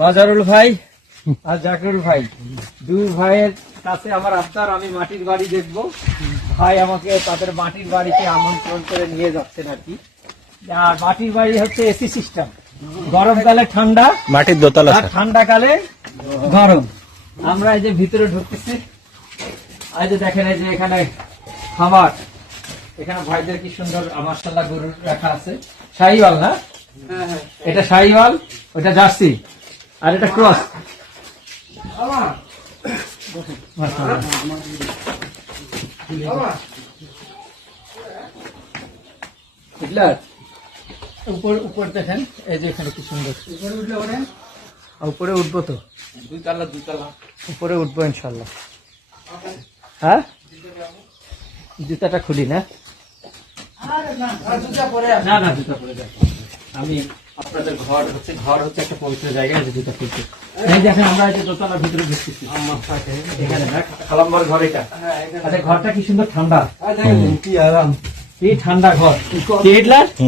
মাজারুল ভাই আর জাকিরুল ভাই, দুই ভাইয়ের কাছে আমার আবদার, আমি মাটির বাড়ি দেখবো। ভাই আমাকে তাদের মাটির বাড়িতে আমন্ত্রণ করে নিয়ে যাচ্ছেন আর কি। আর মাটির বাড়ি হচ্ছে এসি সিস্টেম, গরমকালে ঠান্ডা, মাটির দোতলা, আর ঠান্ডাকালে গরম। আমরা এই যে ভিতরে ঢুকতেছি, এই যে দেখেন, এই যে এখানে খামার, এখানে ভাইদের কি সুন্দর মাশাআল্লাহ গরু রাখা আছে। শাহিওয়াল না? এটা শাহিওয়াল, ওটা জার্সি, আর এটা ক্রস। উপর দেখেন, এই যে এখানে কি সুন্দর। উপরে উঠবো তো, উপরে উঠবো ইনশাল্লাহ। হ্যাঁ, জুতাটা খুলি না, না না জুতা পরে যায়। আমি আপনাদের ঘর হচ্ছে একটা পবিত্র জায়গা, জুতা খুলতে। এই দেখেন, আমরা এই যে দোতলার ভিতরে ঢুকতেছি, এখানে খালাম্মার ঘর। এটা আচ্ছা, ঘরটা কি সুন্দর ঠান্ডা, কি আরাম, কি ঠান্ডা ঘর।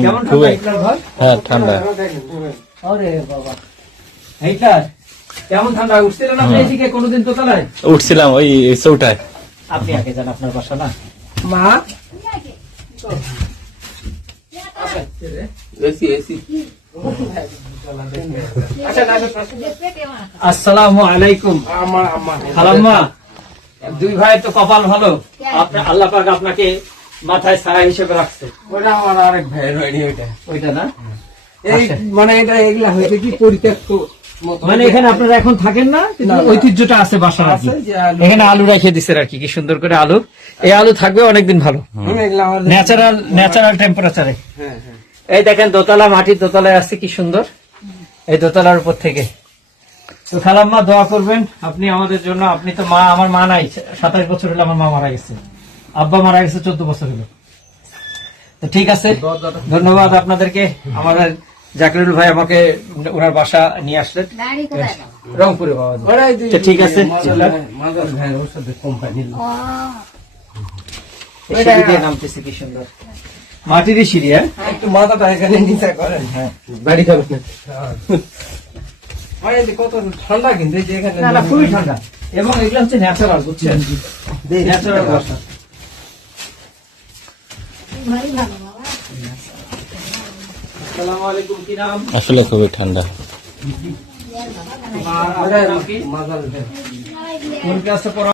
কেমন ঠান্ডা হিটলার ঘর? হ্যাঁ ঠান্ডা। আরে বাবা, হিটলার কেমন ঠান্ডা। উঠছিলেন আপনি এদিকে কোনোদিন দোতলায়? উঠছিলাম ওই চৌটায়। আপনি আগে যান, আপনার বাসা না। মা আসসালামু আলাইকুম। খালাম্মা, দুই ভাইয়ের তো কপাল ভালো, আল্লাহ পাক আপনাকে মাথায় ছায়া হিসেবে রাখছে। ওটা আমার আরেক ভাইয়ের বাড়ি, ওইটা না, এই মানে এটা এগুলা হয়েছে কি পরিত্যক্ত, মানে এখানে আপনারা এখন থাকেন না, কিন্তু ঐতিহ্যটা আছে বাসার। এখানে আলু রেখে দিচ্ছে আর কি সুন্দর করে আলু। এই আলু থাকবে অনেকদিন ভালো, ন্যাচারাল টেম্পারেচারে। এই দেখেন দোতলা, মাটির দোতলায় আসছে, কি সুন্দর এই দোতলার উপর থেকে। তো খালাম্মা দোয়া করবেন আপনি আমাদের জন্য। আপনি তো মা, আমার মা নাই, 27 বছর হলো আমার মা মারা গেছে, আব্বা মারা গেছে 14 বছর হলো। তো ঠিক আছে, ধন্যবাদ আপনাদেরকে। আমাদের জাকিরুল ভাই আমাকে ওনার বাসা নিয়ে আসলেন রংপুরে। ঠিক আছে, নামতেছে কি সুন্দর মাটির সিঁড়ি। একটু মাথাটা এখানে নিচে করেন, হ্যাঁ, বাড়ি খাবেন। কত ঠান্ডা, কিন্তু এই যে এখানে না খুবই ঠান্ডা, এবং এগুলো হচ্ছে ন্যাচারাল, বুঝছেন, ন্যাচারাল বাসা। আসসালামু আলাইকুম, কি নাম? আসলে খুবই ঠান্ডা। কোন ক্লাসে পড়া?